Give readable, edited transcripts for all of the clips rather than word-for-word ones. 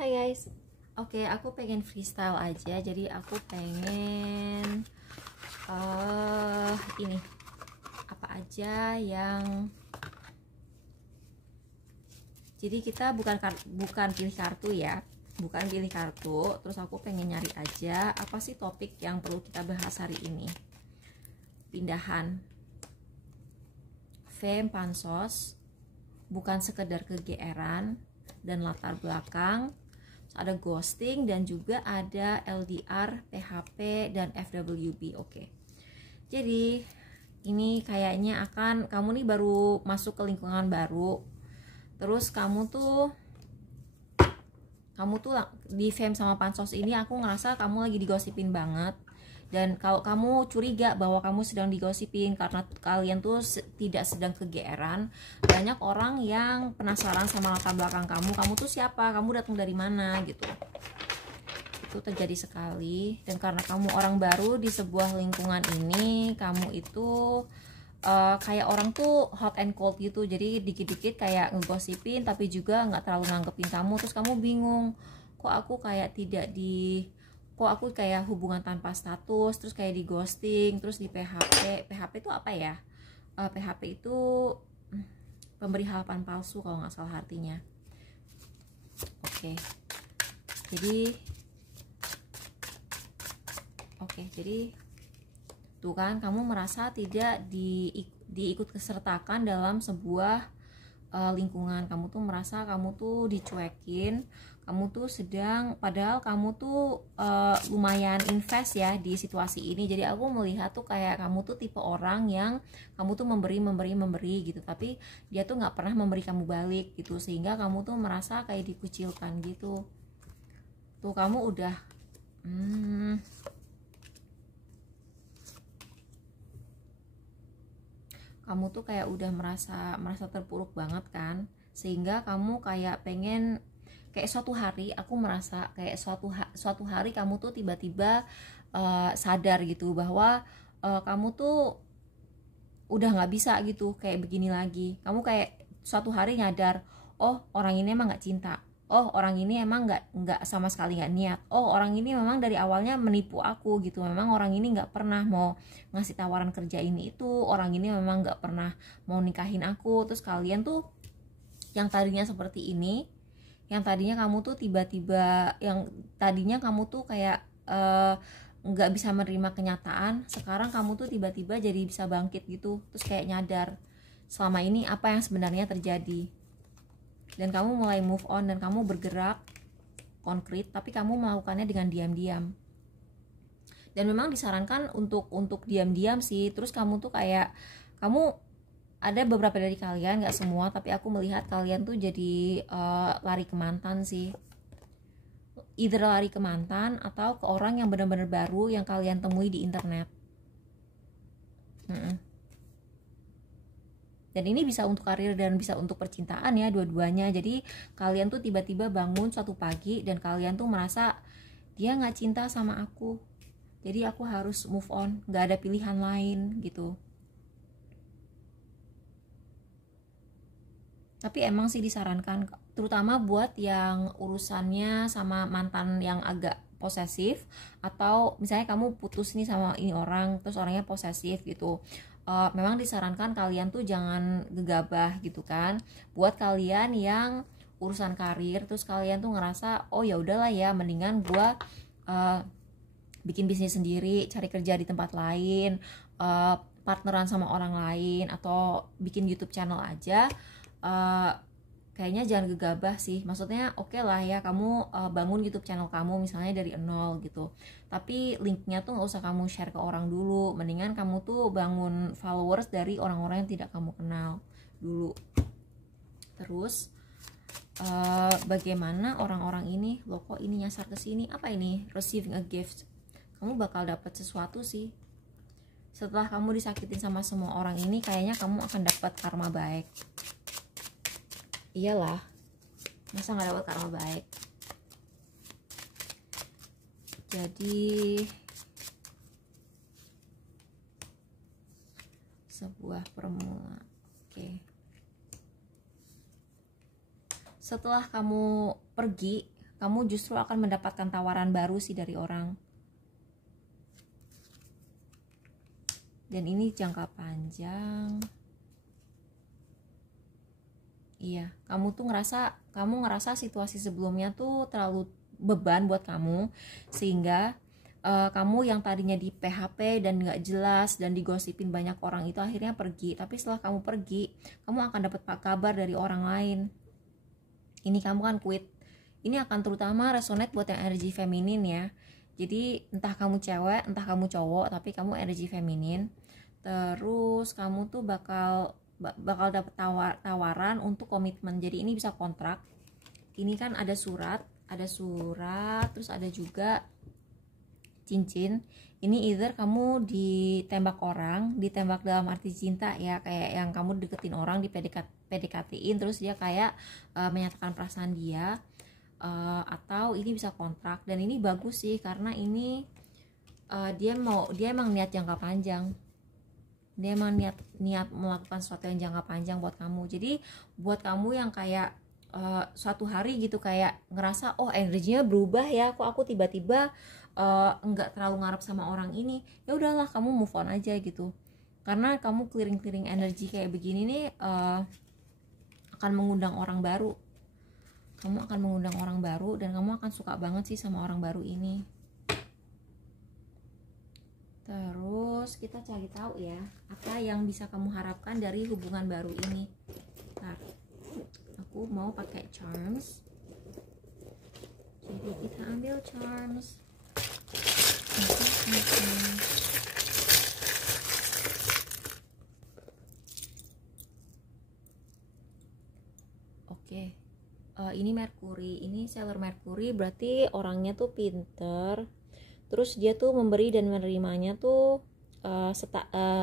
Hai guys, oke aku pengen freestyle aja, jadi aku pengen ini apa aja yang, jadi kita bukan pilih kartu ya, bukan pilih kartu, terus aku pengen nyari aja apa sih topik yang perlu kita bahas hari ini. Pindahan, fame, pansos, bukan sekedar kegeeran, dan latar belakang, ada ghosting, dan juga ada LDR, PHP, dan FWB. Oke. Jadi ini kayaknya kamu nih baru masuk ke lingkungan baru. Terus kamu tuh di fame sama pansos ini aku ngerasa kamu lagi digosipin banget. Dan kalau kamu curiga bahwa kamu sedang digosipin karena kalian tuh tidak sedang kegeeran, banyak orang yang penasaran sama latar belakang kamu tuh siapa, kamu datang dari mana gitu. Itu terjadi sekali. Dan karena kamu orang baru di sebuah lingkungan ini, kamu itu kayak orang tuh hot and cold gitu. Jadi dikit-dikit kayak ngegosipin tapi juga nggak terlalu nanggepin kamu. Terus kamu bingung, kok aku kayak hubungan tanpa status, terus kayak di ghosting, terus di PHP. PHP itu apa ya? PHP itu pemberi harapan palsu kalau nggak salah artinya. Oke. Jadi tuh kan kamu merasa tidak diikut kesertakan dalam sebuah lingkungan. Kamu tuh merasa kamu tuh dicuekin, kamu tuh padahal kamu tuh lumayan invest ya di situasi ini. Jadi aku melihat tuh kayak kamu tuh tipe orang yang kamu tuh memberi gitu, tapi dia tuh nggak pernah memberi kamu balik gitu, sehingga kamu tuh merasa kayak dikucilkan gitu. Tuh kamu udah kamu tuh kayak udah merasa terpuruk banget kan, sehingga kamu kayak pengen, kayak suatu hari aku merasa kayak suatu hari kamu tuh tiba-tiba sadar gitu bahwa kamu tuh udah nggak bisa gitu kayak begini lagi. Kamu kayak suatu hari nyadar, oh orang ini emang nggak cinta, oh orang ini emang nggak sama sekali nggak niat, oh orang ini memang dari awalnya menipu aku gitu, memang orang ini nggak pernah mau ngasih tawaran kerja ini itu, orang ini memang nggak pernah mau nikahin aku. Terus kalian tuh yang tadinya seperti ini, yang tadinya kamu tuh kayak nggak bisa menerima kenyataan, sekarang kamu tuh tiba-tiba jadi bisa bangkit gitu. Terus kayak nyadar selama ini apa yang sebenarnya terjadi, dan kamu mulai move on dan kamu bergerak konkret, tapi kamu melakukannya dengan diam-diam. Dan memang disarankan untuk diam-diam sih. Terus kamu ada beberapa dari kalian, nggak semua, tapi aku melihat kalian tuh jadi lari ke mantan sih. Either lari ke mantan atau ke orang yang benar-benar baru yang kalian temui di internet. Dan ini bisa untuk karir dan bisa untuk percintaan ya, dua-duanya. Jadi kalian tuh tiba-tiba bangun suatu pagi dan kalian tuh merasa dia nggak cinta sama aku, jadi aku harus move on, nggak ada pilihan lain gitu. Tapi emang sih disarankan, terutama buat yang urusannya sama mantan yang agak posesif, atau misalnya kamu putus nih sama ini orang, terus orangnya posesif gitu. Memang disarankan kalian tuh jangan gegabah gitu kan. Buat kalian yang urusan karir, terus kalian tuh ngerasa oh ya udahlah ya, mendingan gua bikin bisnis sendiri, cari kerja di tempat lain, partneran sama orang lain, atau bikin YouTube channel aja. Kayaknya jangan gegabah sih. Maksudnya oke lah ya kamu bangun YouTube channel kamu misalnya dari nol gitu, tapi linknya tuh nggak usah kamu share ke orang dulu. Mendingan kamu tuh bangun followers dari orang-orang yang tidak kamu kenal dulu. Terus bagaimana orang-orang ini, loh kok ini nyasar ke sini, apa ini, receiving a gift. Kamu bakal dapat sesuatu sih. Setelah kamu disakitin sama semua orang ini, kayaknya kamu akan dapat karma baik. Iyalah, masa nggak dapat karma baik. Jadi sebuah permulaan. Oke. Setelah kamu pergi kamu justru akan mendapatkan tawaran baru sih dari orang. Dan ini jangka panjang. Iya, kamu ngerasa situasi sebelumnya tuh terlalu beban buat kamu, sehingga kamu yang tadinya di PHP dan nggak jelas dan digosipin banyak orang itu akhirnya pergi. Tapi setelah kamu pergi, kamu akan dapat kabar dari orang lain. Ini kamu kan quit. Ini akan terutama resonate buat yang energi feminin ya. Jadi entah kamu cewek, entah kamu cowok, tapi kamu energi feminin. Terus kamu tuh bakal dapat tawaran untuk komitmen. Jadi ini bisa kontrak. Ini kan ada surat, terus ada juga cincin. Ini either kamu ditembak dalam arti cinta ya, kayak yang kamu deketin orang, di PDKT-in terus dia kayak menyatakan perasaan dia, atau ini bisa kontrak. Dan ini bagus sih karena ini dia emang niat jangka panjang. Dia emang niat melakukan sesuatu yang jangka panjang buat kamu. Jadi buat kamu yang kayak suatu hari gitu kayak ngerasa energinya berubah ya, kok aku tiba-tiba enggak terlalu ngarep sama orang ini, ya udahlah kamu move on aja gitu. Karena kamu clearing energi kayak begini nih akan mengundang orang baru. Kamu akan mengundang orang baru dan kamu akan suka banget sih sama orang baru ini. Terus kita cari tahu ya, apa yang bisa kamu harapkan dari hubungan baru ini. Nah, aku mau pakai charms. Jadi kita ambil charms. Oke. Ini Mercury, ini Sailor Mercury, berarti orangnya tuh pinter. Terus dia tuh memberi dan menerimanya tuh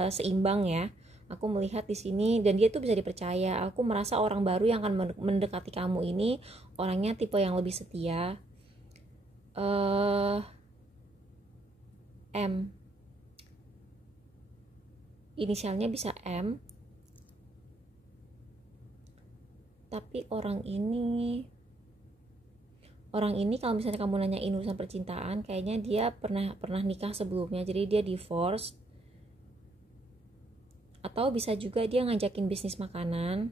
seimbang ya. Aku melihat di sini, dan dia tuh bisa dipercaya. Aku merasa orang baru yang akan mendekati kamu ini orangnya tipe yang lebih setia. M. Inisialnya bisa M. Tapi orang ini kalau misalnya kamu nanyain urusan percintaan, kayaknya dia pernah nikah sebelumnya, jadi dia divorce. Atau bisa juga dia ngajakin bisnis makanan.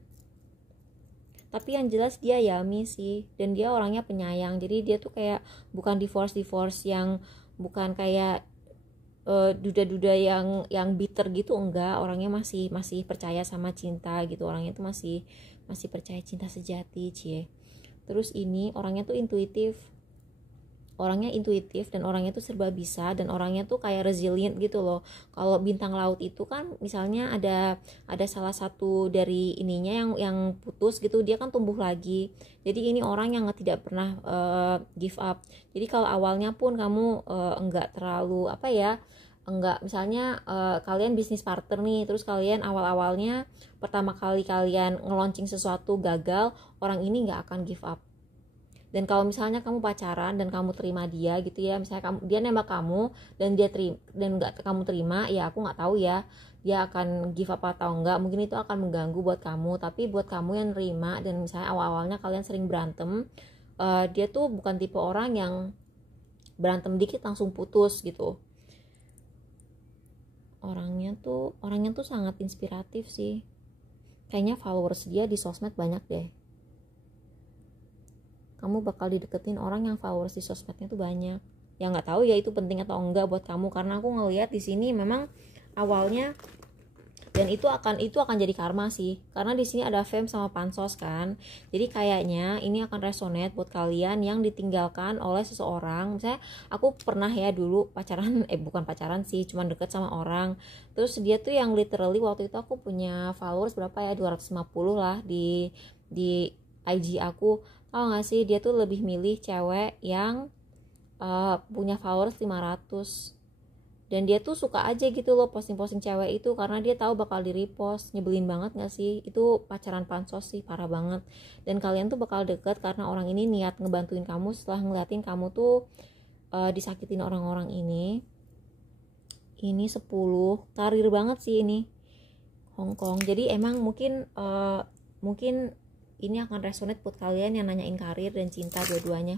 Tapi yang jelas dia yummy sih, dan dia orangnya penyayang. Jadi dia tuh kayak bukan divorce yang bukan kayak duda-duda yang bitter gitu, enggak. Orangnya masih percaya sama cinta gitu. Orangnya tuh masih percaya cinta sejati, cie. Terus ini orangnya tuh intuitif dan orangnya tuh serba bisa, dan orangnya tuh kayak resilient gitu loh. Kalau bintang laut itu kan misalnya ada salah satu dari ininya yang putus gitu, dia kan tumbuh lagi. Jadi ini orang yang tidak pernah give up. Jadi kalau awalnya pun kamu enggak terlalu enggak, misalnya kalian bisnis partner nih, terus kalian awalnya pertama kali kalian nge-launching sesuatu gagal, orang ini nggak akan give up. Dan kalau misalnya kamu pacaran dan kamu terima dia gitu ya, misalnya dia nembak kamu dan nggak kamu terima, ya aku nggak tahu ya dia akan give up atau enggak. Mungkin itu akan mengganggu buat kamu, tapi buat kamu yang nerima dan misalnya awalnya kalian sering berantem, dia tuh bukan tipe orang yang berantem dikit langsung putus gitu. Orangnya tuh sangat inspiratif sih. Kayaknya followers dia di sosmed banyak deh. Kamu bakal dideketin orang yang followers di sosmednya tuh banyak. Ya nggak tahu ya itu penting atau enggak buat kamu, karena aku ngelihat di sini memang awalnya, dan itu akan jadi karma sih, karena di sini ada fame sama pansos kan. Jadi kayaknya ini akan resonate buat kalian yang ditinggalkan oleh seseorang. Misalnya aku pernah ya dulu pacaran, bukan pacaran sih, cuma deket sama orang. Terus dia tuh yang literally waktu itu aku punya followers berapa ya, 250 lah di IG aku. Tahu gak sih, dia tuh lebih milih cewek yang punya followers 500. Dan dia tuh suka aja gitu loh posting cewek itu, karena dia tahu bakal di repost. Nyebelin banget gak sih? Itu pacaran pansos sih, parah banget. Dan kalian tuh bakal deket karena orang ini niat ngebantuin kamu setelah ngeliatin kamu tuh disakitin orang-orang ini. Ini 10, karir banget sih ini, Hongkong. Jadi emang mungkin ini akan resonate buat kalian yang nanyain karir dan cinta dua-duanya.